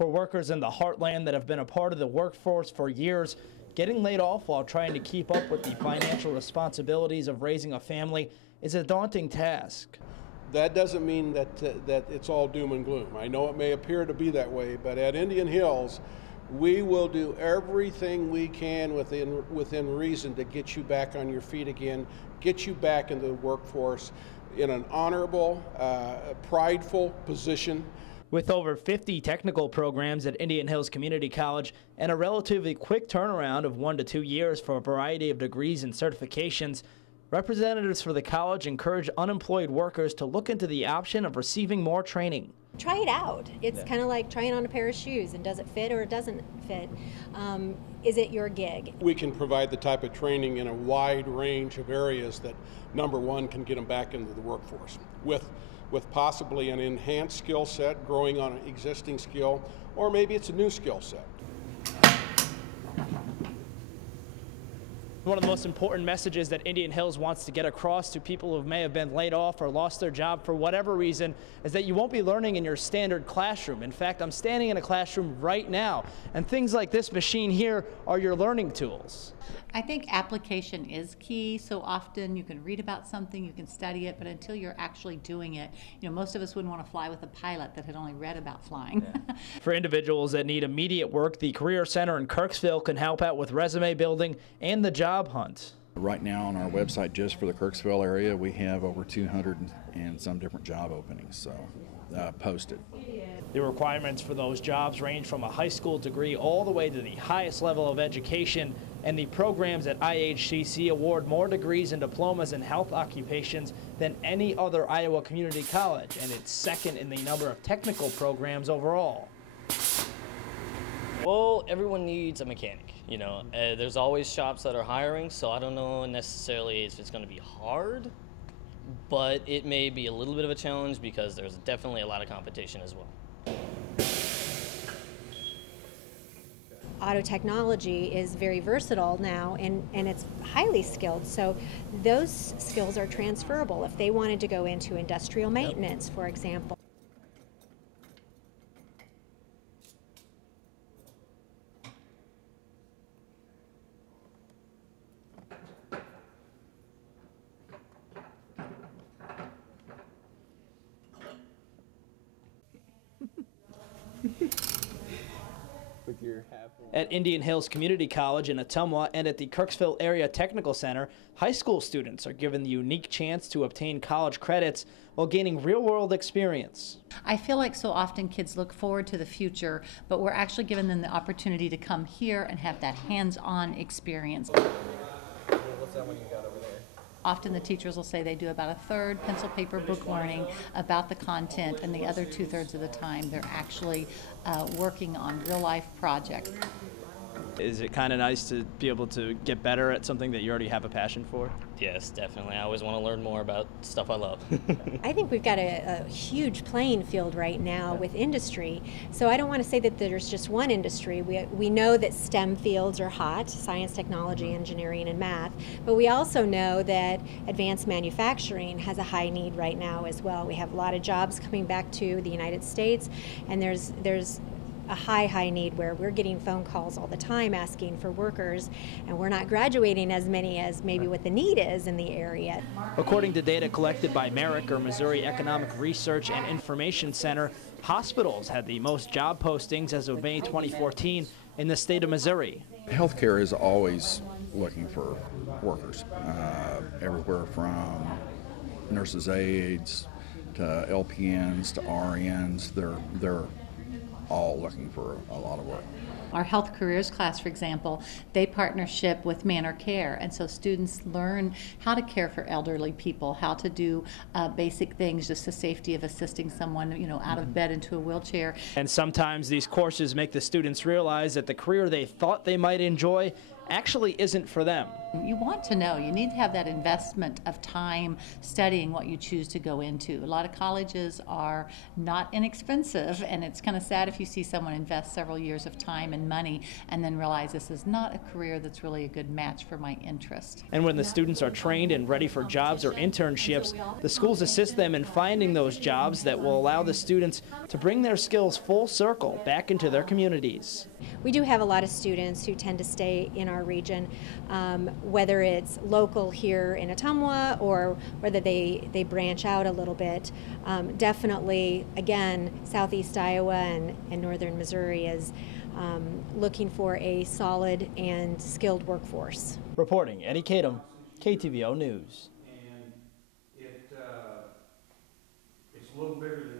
For workers in the Heartland that have been a part of the workforce for years, getting laid off while trying to keep up with the financial responsibilities of raising a family is a daunting task. That doesn't mean that it's all doom and gloom. I know it may appear to be that way, but at Indian Hills, we will do everything we can within reason to get you back on your feet again, get you back into the workforce in an honorable, prideful position. With over 50 technical programs at Indian Hills Community College and a relatively quick turnaround of 1 to 2 years for a variety of degrees and certifications, representatives for the college encourage unemployed workers to look into the option of receiving more training. Try it out. It's kind of like trying on a pair of shoes, and does it fit or it doesn't fit? Is it your gig? We can provide the type of training in a wide range of areas that, number one, can get them back into the workforce with possibly an enhanced skill set, growing on an existing skill, or maybe it's a new skill set. One of the most important messages that Indian Hills wants to get across to people who may have been laid off or lost their job for whatever reason is that you won't be learning in your standard classroom. In fact, I'm standing in a classroom right now, and things like this machine here are your learning tools. I think application is key. So often you can read about something, you can study it, but until you're actually doing it, most of us wouldn't want to fly with a pilot that had only read about flying. Yeah. For individuals that need immediate work, the Career Center in Kirksville can help out with resume building and the job hunt. Right now on our website, just for the Kirksville area, we have over 200 and some different job openings, so posted. The requirements for those jobs range from a high school degree all the way to the highest level of education, and the programs at IHCC award more degrees and diplomas in health occupations than any other Iowa community college, and it's second in the number of technical programs overall. Well, everyone needs a mechanic. There's always shops that are hiring, so I don't know necessarily if it's going to be hard, but it may be a little bit of a challenge because there's definitely a lot of competition as well. Auto technology is very versatile now, and it's highly skilled, so those skills are transferable if they wanted to go into industrial maintenance, for example. At Indian Hills Community College in Ottumwa and at the Kirksville Area Technical Center, high school students are given the unique chance to obtain college credits while gaining real-world experience. I feel like so often kids look forward to the future, but we're actually giving them the opportunity to come here and have that hands-on experience. What's that one you got over there? Often the teachers will say they do about a third pencil paper book learning about the content, and the other 2/3 of the time they're actually working on real-life projects. Is it kind of nice to be able to get better at something that you already have a passion for? Yes, definitely. I always want to learn more about stuff I love. I think we've got a huge playing field right now with industry. So I don't want to say that there's just one industry. We know that STEM fields are hot, science, technology, engineering, and math. But we also know that advanced manufacturing has a high need right now as well. We have a lot of jobs coming back to the United States, and there's a high need where we're getting phone calls all the time asking for workers, and we're not graduating as many as maybe what the need is in the area. According to data collected by MERIC, or Missouri Economic Research and Information Center, hospitals had the most job postings as of May 2014 in the state of Missouri. Healthcare is always looking for workers, everywhere from nurses' aides to LPNs to RNs. They're all looking for a lot of work. Our health careers class, for example, they partnership with Manor Care, and so students learn how to care for elderly people, how to do basic things, just the safety of assisting someone, out of bed into a wheelchair. And sometimes these courses make the students realize that the career they thought they might enjoy actually isn't for them. You want to know. You need to have that investment of time studying what you choose to go into. A lot of colleges are not inexpensive, and it's kind of sad if you see someone invest several years of time and money and then realize this is not a career that's really a good match for my interest. And when the students are trained and ready for jobs or internships, the schools assist them in finding those jobs that will allow the students to bring their skills full circle back into their communities. We do have a lot of students who tend to stay in our region, whether it's local here in Ottumwa or whether they branch out a little bit. Definitely, again, southeast Iowa and northern Missouri is looking for a solid and skilled workforce. Reporting, Eddie Kadam, KTVO News. And it's a little bigger than